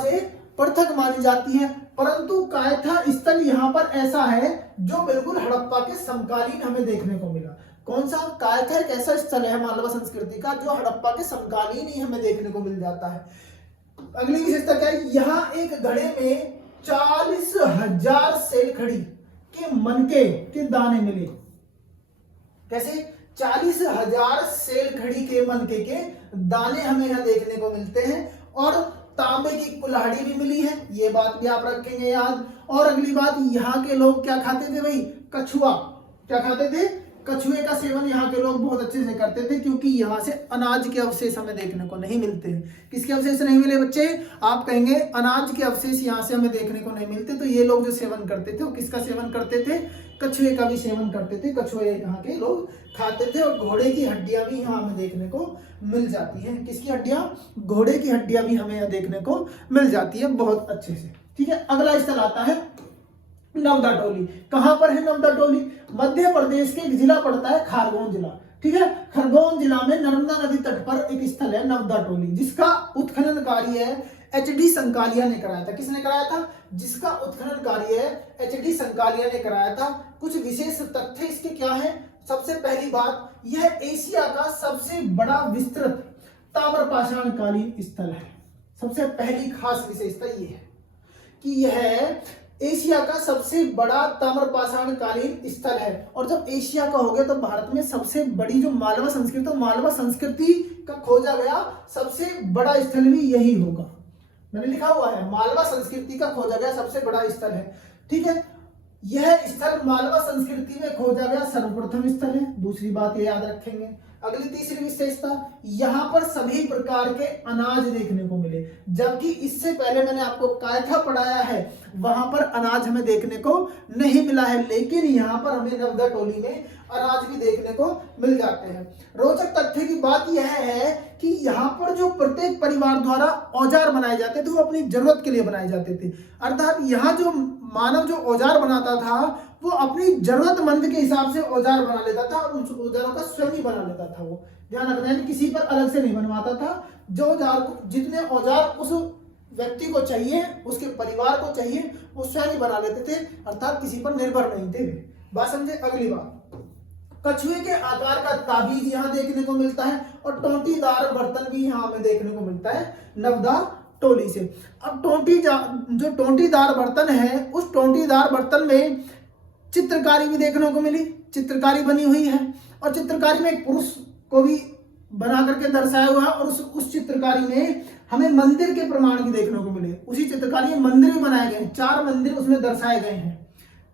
से पृथक मानी जाती है, परंतु कायथा स्थल यहां पर ऐसा है जो बिल्कुल हड़प्पा के समकालीन हमें देखने को मिला। कौन सा? कायथा एक ऐसा स्थल है मालवा संस्कृति का जो हड़प्पा के समकालीन ही हमें देखने को मिल जाता है। अगली विशेषता क्या है? यहाँ एक घड़े में 40,000 सेलखड़ी के मनके के दाने मिले। कैसे? 40,000 सेलखड़ी के मनके के दाने हमें यहाँ देखने को मिलते हैं, और तांबे की कुल्हाड़ी भी मिली है, ये बात भी आप रखेंगे याद। और अगली बात, यहाँ के लोग क्या खाते थे भाई? कछुआ। क्या खाते थे? कछुए का सेवन यहाँ के लोग बहुत अच्छे से करते थे, क्योंकि यहाँ से अनाज के अवशेष हमें देखने को नहीं मिलते हैं। किसके अवशेष नहीं मिले बच्चे? आप कहेंगे अनाज के अवशेष यहाँ से हमें देखने को नहीं मिलते। तो ये लोग जो सेवन करते थे वो किसका सेवन करते थे? कछुए का भी सेवन करते थे। कछुए यहाँ के लोग खाते थे, और घोड़े की हड्डियां भी यहाँ हमें देखने को मिल जाती हैं। किसकी हड्डियां? घोड़े की हड्डियां भी हमें यहाँ देखने को मिल जाती है बहुत अच्छे से। ठीक है, अगला स्थल आता है नवदा टोली। कहां पर है नवदा टोली? मध्य प्रदेश के एक जिला पड़ता है खरगोन जिला। ठीक है, खरगोन जिला में नर्मदा नदी तट पर एक स्थल है नवदा टोली, जिसका उत्खनन कार्य एचडी संकालिया ने कराया था। किसने कराया था? जिसका उत्खनन कार्य एचडी संकालिया ने कराया था। कुछ विशेष तथ्य इसके क्या है? सबसे पहली बात, यह एशिया का सबसे बड़ा विस्तृत ताम्रपाषाण कालीन स्थल है। सबसे पहली खास विशेषता ये है कि यह एशिया का सबसे बड़ा ताम्रपाषाण कालीन स्थल है। और जब एशिया का हो गया तो भारत में सबसे बड़ी जो मालवा संस्कृति, तो मालवा संस्कृति का खोजा गया सबसे बड़ा स्थल भी यही होगा। मैंने लिखा हुआ है मालवा संस्कृति का खोजा गया सबसे बड़ा स्थल है। ठीक है, यह स्थल मालवा संस्कृति में खोजा गया सर्वप्रथम स्थल है। दूसरी बात ये याद रखेंगे। अगली तीसरी विशेषता, यहाँ पर सभी प्रकार के अनाज देखने को मिले, जबकि इससे पहले मैंने आपको कायथा पढ़ाया है वहां पर अनाज हमें देखने को नहीं मिला है, लेकिन यहाँ पर हमें नवदा टोली में अनाज भी देखने को मिल जाते हैं। रोचक तथ्य की बात यह है कि यहाँ पर जो प्रत्येक परिवार द्वारा औजार बनाए जाते थे वो अपनी जरूरत के लिए बनाए जाते थे, अर्थात यहाँ जो मानव जो औजार बनाता था वो अपनी जरूरतमंद के हिसाब से औजार बना लेता था और उस औजारों का स्वयं ही बना लेता था। वो ध्यान रखना है, किसी पर अलग से नहीं बनवाता था। जो औजार, जितने औजार उस व्यक्ति को चाहिए, उसके परिवार को चाहिए, वो स्वयं ही बना लेते थे, अर्थात किसी पर निर्भर नहीं थे। बात समझे। अगली बात, कछुए के आकार का ताबीज यहाँ देखने को मिलता है और टोंटीदार बर्तन भी यहाँ हमें देखने को मिलता है नवदा टोली से। अब जो टोंटीदार बर्तन है, उस टोंटीदार बर्तन में चित्रकारी भी देखने को मिली, चित्रकारी बनी हुई है और चित्रकारी में एक पुरुष को भी बना करके दर्शाया हुआ है और उस चित्रकारी में हमें मंदिर के प्रमाण भी देखने को मिले। उसी चित्रकारी में मंदिर भी बनाए गए हैं, 4 मंदिर उसमें दर्शाए गए हैं।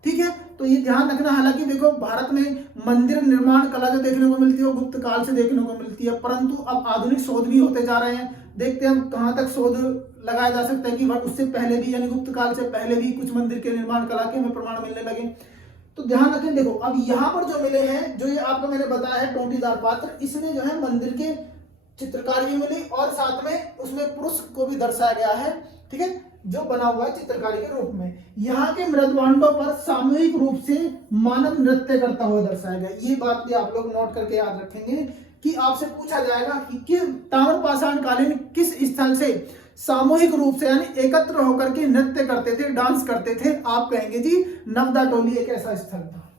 ठीक है, तो ये ध्यान रखना। हालांकि देखो भारत में मंदिर निर्माण कला जो देखने को मिलती है वो गुप्त काल से देखने को मिलती है, परंतु अब आधुनिक शोध भी होते जा रहे हैं। देखते हैं हम कहाँ तक शोध लगाया जा सकता है कि उससे पहले भी, यानी गुप्त काल से पहले भी कुछ मंदिर के निर्माण कला के हमें प्रमाण मिलने लगे। तो ध्यान रखें। देखो अब यहाँ पर जो मिले हैं, जो ये आपको मैंने बताया है टोंटीदार पात्र, इसमें जो है मंदिर के चित्रकार भी मिली और साथ में उसमें पुरुष को भी दर्शाया गया है। ठीक है, जो बना हुआ है चित्रकारी के रूप में। यहाँ के मृदवांडों पर सामूहिक रूप से मानव नृत्य करता हुआ दर्शाया गया। ये बात भी आप लोग नोट करके याद रखेंगे कि आपसे पूछा जाएगा कि ताम्रपाषाण कालीन किस स्थल से सामूहिक रूप से यानी एकत्र होकर के नृत्य करते थे, डांस करते थे। आप कहेंगे जी नवदा टोली एक ऐसा स्थल था।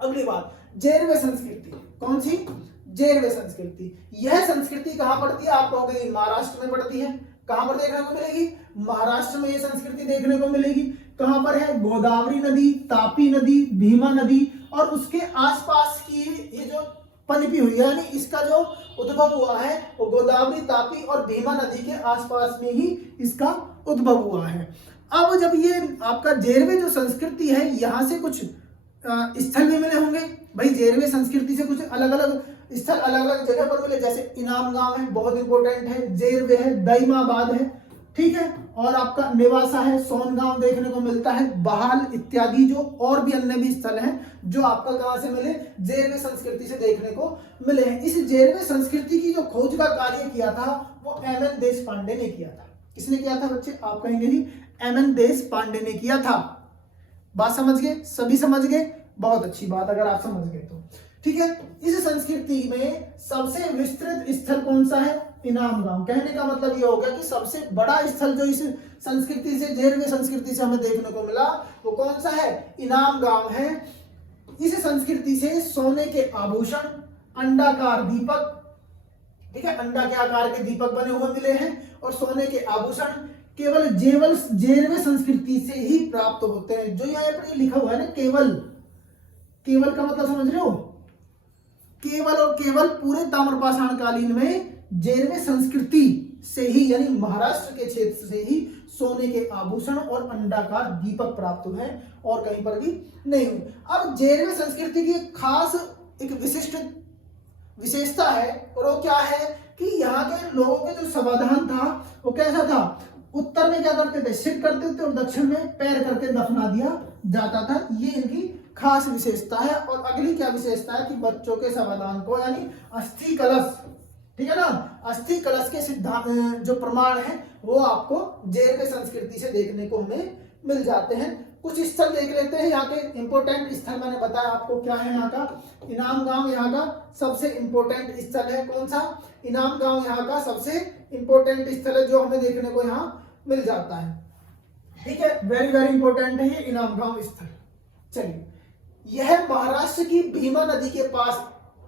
अगली बात, जेरवे संस्कृति। कौन सी? जेरवे संस्कृति। यह संस्कृति कहां पड़ती है? आप कहोगे महाराष्ट्र में पड़ती है। कहां पर देखने को मिलेगी? महाराष्ट्र में यह संस्कृति देखने को मिलेगी। कहां पर है? गोदावरी नदी, तापी नदी, भीमा नदी और उसके आसपास की ये जो पनपी हुई, यानी इसका जो उद्भव हुआ है वो गोदावरी, तापी और भीमा नदी के आसपास में ही इसका उद्भव हुआ है। अब जब ये आपका जेरवे जो संस्कृति है, यहाँ से कुछ स्थल भी मिले होंगे भाई। जेरवे संस्कृति से कुछ अलग अलग स्थल अलग अलग जगह पर मिले, जैसे इनाम गांव है, बहुत इंपॉर्टेंट है, जेरवे है, दाइमाबाद है, ठीक है, और आपका निवासा है, सोनगांव देखने को मिलता है, बहाल इत्यादि जो और भी अन्य भी स्थल हैं जो आपका कहां से मिले? जेरवे संस्कृति से देखने को मिले हैं। इस जेरवे संस्कृति की जो खोज का कार्य किया था वो एमएन देशपांडे ने किया था। किसने किया था बच्चे? आप कहेंगे जी एमएन देशपांडे ने किया था। बात समझ गए? सभी समझ गए? बहुत अच्छी बात अगर आप समझ गए तो। ठीक है, इस संस्कृति में सबसे विस्तृत स्थल कौन सा है? इनाम गांव। कहने का मतलब ये होगा कि सबसे बड़ा स्थल जो इस संस्कृति से, जेरवे संस्कृति से हमें देखने को मिला वो कौन सा है? इनाम गांव है। इस संस्कृति से सोने के आभूषण, अंडाकार दीपक, ठीक है, अंडा के आकार के दीपक बने हुए मिले हैं और सोने के आभूषण केवल जेरवे संस्कृति से ही प्राप्त होते हैं। जो यहाँ पर लिखा हुआ है ना केवल, केवल का मतलब समझ रहे हो? केवल और केवल पूरे ताम्रपाषाण कालीन में जेरवे संस्कृति से ही, यानी महाराष्ट्र के क्षेत्र से ही सोने के आभूषण और अंडाकार दीपक प्राप्त हुए हैं और कहीं पर भी नहीं हुए। अब जेरवे संस्कृति की खास एक विशिष्ट विशेषता है और वो क्या है कि यहाँ के लोगों के जो समाधान था वो कैसा था? उत्तर में क्या करते थे? सिर करते थे और दक्षिण में पैर करके दफना दिया जाता था। ये इनकी खास विशेषता है। और अगली क्या विशेषता है कि बच्चों के समाधान को, यानी अस्थि कलश, ठीक है ना, अस्थि कलश के सिद्धांत जो प्रमाण है वो आपको जेरवे संस्कृति से देखने को हमें मिल जाते हैं। कुछ स्थल देख लेते हैं। यहाँ के इंपोर्टेंट स्थल मैंने बताया आपको क्या है। यहाँ का इनाम गांव यहाँ का सबसे इंपोर्टेंट स्थल है। कौन सा? इनाम गांव यहाँ का सबसे इंपोर्टेंट स्थल है जो हमें देखने को यहाँ मिल जाता है। ठीक है, वेरी वेरी इंपोर्टेंट है ये इनाम गांव स्थल। चलिए, यह महाराष्ट्र की भीमा नदी के पास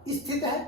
स्थित है।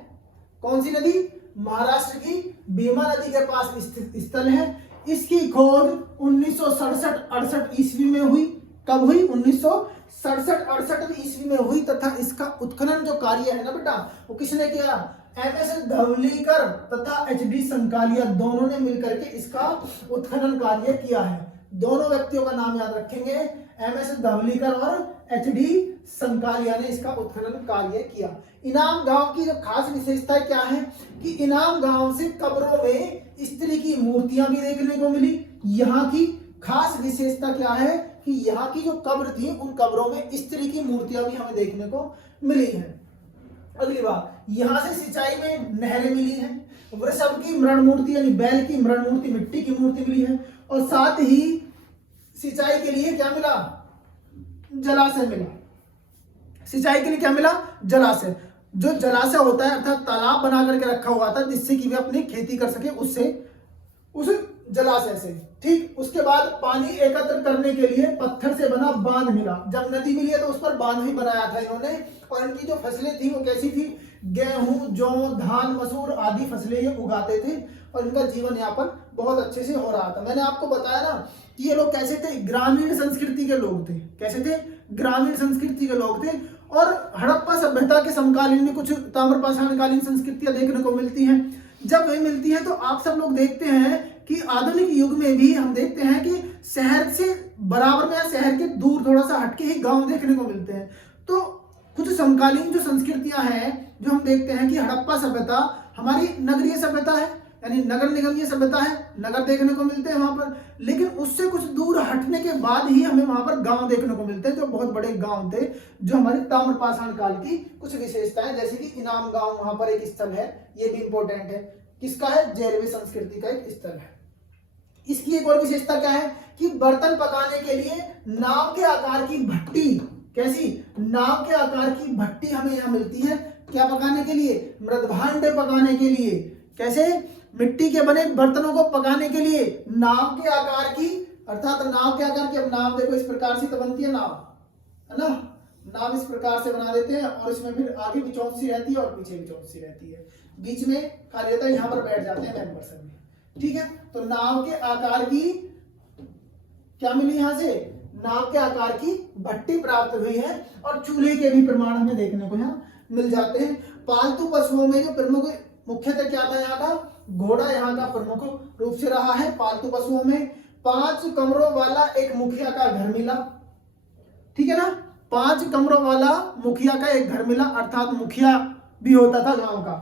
कौन सी नदी? महाराष्ट्र की भीमा नदी के पास स्थित स्थल है। इसकी खोज 1967-68 ईस्वी में हुई। कब हुई? 1967-68 ईस्वी में हुई तथा इसका उत्खनन जो कार्य है ना बेटा, वो किसने किया? एमएस धवलीकर तथा एचडी संकालिया दोनों ने मिलकर के इसका उत्खनन कार्य किया है। दोनों व्यक्तियों का नाम याद रखेंगे, एमएस धवलीकर और एचडी संकालिया ने इसका उत्खनन कार्य किया। इनाम गांव की जो खास विशेषता क्या है कि इनाम गांव से कब्रों में स्त्री की मूर्तियां भी देखने को मिली। यहाँ की खास विशेषता क्या है कि यहाँ की जो कब्र थी उन कब्रों में स्त्री की मूर्तियां भी हमें देखने को मिली है। अगली बात, यहाँ से सिंचाई में नहरें मिली हैं, वृषभ की मृण मूर्ति यानी बैल की मृण मूर्ति, मिट्टी की मूर्ति मिली है, और साथ ही सिंचाई के लिए क्या मिला? जलाशय मिला। सिंचाई के लिए क्या मिला? जलाशय। जो जलाशय होता है अर्थात तालाब बना करके रखा हुआ था जिससे कि वे अपनी खेती कर सके, उससे उस जलाशय से। ठीक, उसके बाद पानी एकत्र करने के लिए पत्थर से बना बांध मिला। जब नदी मिली है तो उस पर बांध भी बनाया था इन्होंने। और इनकी जो फसलें थी वो कैसी थी? गेहूं, जौ, धान, मसूर आदि फसलें ये उगाते थे और इनका जीवन यापन बहुत अच्छे से हो रहा था। मैंने आपको बताया ना कि ये लोग कैसे थे? ग्रामीण संस्कृति के लोग थे। कैसे थे? ग्रामीण संस्कृति के लोग थे। और हड़प्पा सभ्यता के समकालीन में कुछ ताम्रपाषाणकालीन संस्कृतियां देखने को मिलती हैं। जब वही मिलती है तो आप सब लोग देखते हैं कि आधुनिक युग में भी हम देखते हैं कि शहर से बराबर में या शहर के दूर थोड़ा सा हटके ही गांव देखने को मिलते हैं। तो कुछ समकालीन जो संस्कृतियां हैं जो हम देखते हैं कि हड़प्पा सभ्यता हमारी नगरीय सभ्यता है, यानी नगर निगमीय सभ्यता है, नगर देखने को मिलते हैं वहां पर। लेकिन उससे कुछ दूर हटने के बाद ही हमें वहां पर गांव देखने को मिलते हैं, जो बहुत बड़े गांव थे, जो हमारे ताम्रपाषाण काल की कुछ विशेषताएं, जैसे कि इनाम गांव वहां पर एक स्थल है, ये भी इंपॉर्टेंट है। किसका है? जैरवे संस्कृति का एक स्थल है। इसकी एक और विशेषता क्या है कि बर्तन पकाने के लिए नाव के आकार की भट्टी, कैसी? नाव के आकार की भट्टी हमें यहाँ मिलती है। क्या पकाने के लिए? मृदभांड पकाने के लिए। कैसे? मिट्टी के बने बर्तनों को पकाने के लिए नाव के आकार की, अर्थात नाव के आकार की। अब नाव देखो इस प्रकार से तो बनती है नाव, है ना? नाव इस प्रकार से बना देते हैं और इसमें फिर आगे भी चौंसी रहती है और पीछे भी चौंसी रहती है, बीच में खाली रहता है, यहाँ पर बैठ जाते हैं मेंबर्स में। ठीक है, तो नाव के आकार की क्या मिली? यहां से नाव के आकार की भट्टी प्राप्त हुई है और चूल्हे के भी प्रमाण हमें देखने को यहाँ मिल जाते हैं। पालतू पशुओं में जो प्रमुख मुख्यतः क्या था यहाँ का? घोड़ा यहाँ का प्रमुख रूप से रहा है। पालतू पशुओं में 5 कमरों वाला एक मुखिया का घर मिला। ठीक है ना? 5 कमरों वाला मुखिया का एक घर मिला, अर्थात मुखिया भी होता था गांव का।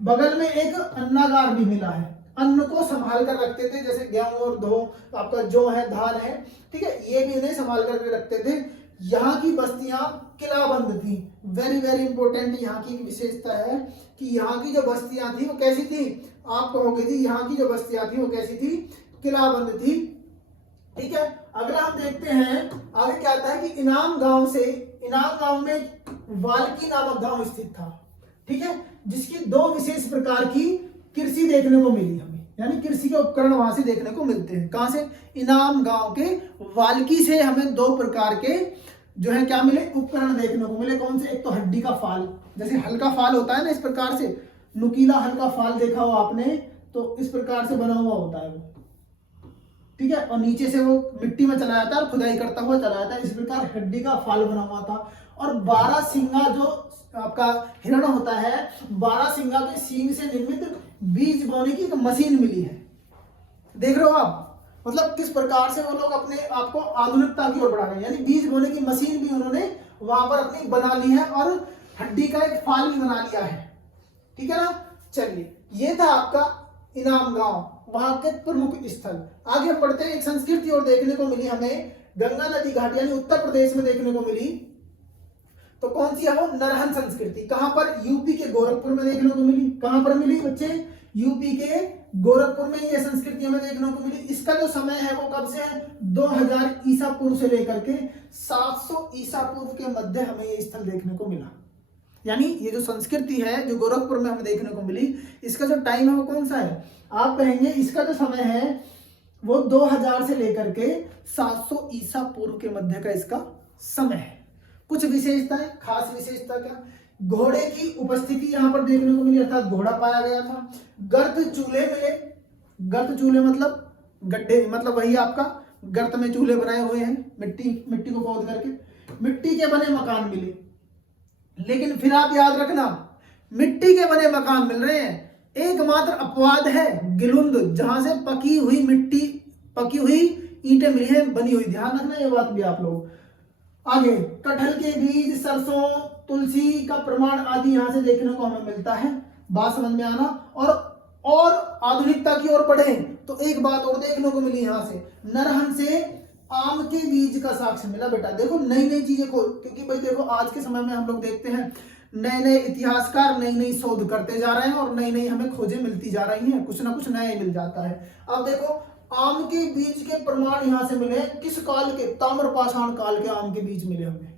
बगल में एक अन्नागार भी मिला है, अन्न को संभाल कर रखते थे, जैसे गेहूं और धो आपका जो है धान है, ठीक है, ये भी इन्हें संभाल कर रखते थे। यहाँ की बस्तियां किलाबंद थी। वेरी वेरी इंपॉर्टेंट यहाँ की विशेषता है कि यहाँ की जो बस्तियां थी वो कैसी थी? आप कहोगे थी यहाँ की जो बस्तियां थी वो कैसी थी? किलाबंद थी। ठीक है, अगला हम देखते हैं आगे क्या आता है कि इनाम गांव में वाल्की नामक गांव स्थित था। ठीक है, जिसकी 2 विशेष प्रकार की कृषि देखने को मिली हमें, यानी कृषि के उपकरण वहां से देखने को मिलते हैं। कहां से? इनाम गांव के वाल्की से हमें 2 प्रकार के जो है क्या मिले? उपकरण देखने को मिले। कौन से? एक तो हड्डी का फाल, जैसे हल्का फाल होता है ना, इस प्रकार से नुकीला हल्का फाल देखा हो आपने, तो इस प्रकार से बना हुआ होता है वो। ठीक है, और नीचे से वो मिट्टी में चला जाता है और खुदाई करता हुआ चला जाता है, इस प्रकार हड्डी का फाल बना हुआ था। और 12 सिंगा जो आपका हिरण होता है, 12 सिंगा के सींग से निर्मित बीज बोने की एक मशीन मिली है। देख रहे हो आप? मतलब किस प्रकार से वो लोग अपने आप को आधुनिकता की ओर बढ़ा रहे हैं, यानी बीज बोने की मशीन भी उन्होंने वहां पर अपनी बना ली है और हड्डी का एक फाल भी बना लिया है। ठीक है ना? चलिए, ये था आपका इनाम गांव, वहां के प्रमुख स्थल। आगे हम बढ़ते हैं, एक संस्कृति और देखने को मिली हमें गंगा नदी घाट यानी उत्तर प्रदेश में देखने को मिली। तो कौन सी है वो? नरहन संस्कृति। कहां पर? यूपी के गोरखपुर में देखने को मिली। कहां पर मिली बच्चे? यूपी के गोरखपुर में ये संस्कृति हमें देखने को मिली। इसका जो समय है वो कब से है? 2000 ईसा पूर्व से लेकर के 700 ईसा पूर्व के मध्य हमें ये स्थल देखने को मिला। यानी ये जो संस्कृति है जो गोरखपुर में हमें देखने को मिली, इसका जो टाइम है वो कौन सा है? आप कहेंगे इसका जो समय है वो 2000 से लेकर के 700 ईसा पूर्व के मध्य का इसका समय है। कुछ विशेषताएं, खास विशेषता क्या? घोड़े की उपस्थिति यहां पर देखने को मिली, अर्थात घोड़ा पाया गया था। गर्त चूल्हे मिले। गर्त चूल्हे मतलब गड्ढे मतलब वही आपका गर्त में चूल्हे बनाए हुए हैं, मिट्टी को खोद करके मिट्टी के बने मकान मिले। लेकिन फिर आप याद रखना, मिट्टी के बने मकान मिल रहे हैं, एकमात्र अपवाद है गिलुंद, जहां से पकी हुई ईंटें मिली हैं बनी हुई। ध्यान रखना ये बात भी आप लोग। आगे कटहल के बीज, सरसों, तुलसी का प्रमाण आदि यहां से देखने को हमें मिलता है। बात समझ में आना। और आधुनिकता की ओर बढ़े तो एक बात और देखने को मिली यहां से, नरहन से आम के बीज का साक्ष्य मिला। बेटा देखो नई नई चीजें को, क्योंकि भाई देखो आज के समय में हम लोग देखते हैं नए नए इतिहासकार नई नई शोध करते जा रहे हैं और नई नई हमें खोजें मिलती जा रही हैं, कुछ ना कुछ नया मिल जाता है। अब देखो आम के बीज के प्रमाण यहां से मिले, किस काल के? ताम्रपाषाण काल के आम के बीज मिले हमें।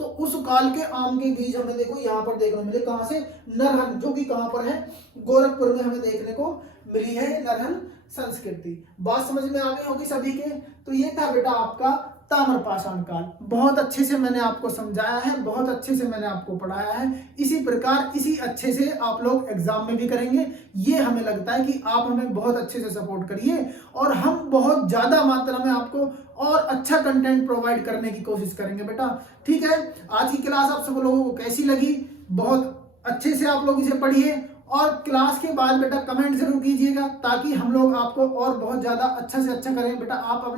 तो उस काल के आम के बीज हमें देखो यहाँ पर देखने मिले, कहां से? नरहन, जो कि कहां पर है? गोरखपुर में हमें देखने को मिली है नरहन संस्कृति। बात समझ में आ गई होगी सभी के। तो ये था बेटा आपका ताम्रपाषाण काल। बहुत अच्छे से मैंने आपको समझाया है, बहुत अच्छे से मैंने आपको पढ़ाया है। इसी प्रकार इसी अच्छे से आप लोग एग्जाम में भी करेंगे। ये हमें लगता है कि आप हमें बहुत अच्छे से सपोर्ट करिए और हम बहुत ज्यादा मात्रा में आपको और अच्छा कंटेंट प्रोवाइड करने की कोशिश करेंगे बेटा। ठीक है, आज की क्लास आप सब लोगों को कैसी लगी? बहुत अच्छे से आप लोग इसे पढ़िए और क्लास के बाद बेटा कमेंट जरूर कीजिएगा, ताकि हम लोग आपको और बहुत ज्यादा अच्छा से अच्छा करें। बेटा आप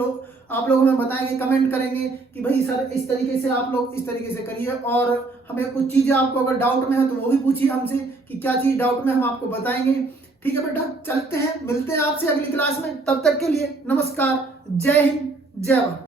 लोग हमें बताएंगे, कमेंट करेंगे कि भाई सर इस तरीके से आप लोग इस तरीके से करिए, और हमें कुछ चीजें आपको अगर डाउट में है तो वो भी पूछिए हमसे कि क्या चीज डाउट में, हम आपको बताएंगे। ठीक है बेटा, चलते हैं, मिलते हैं आपसे अगली क्लास में। तब तक के लिए नमस्कार, जय हिंद, जय भारत।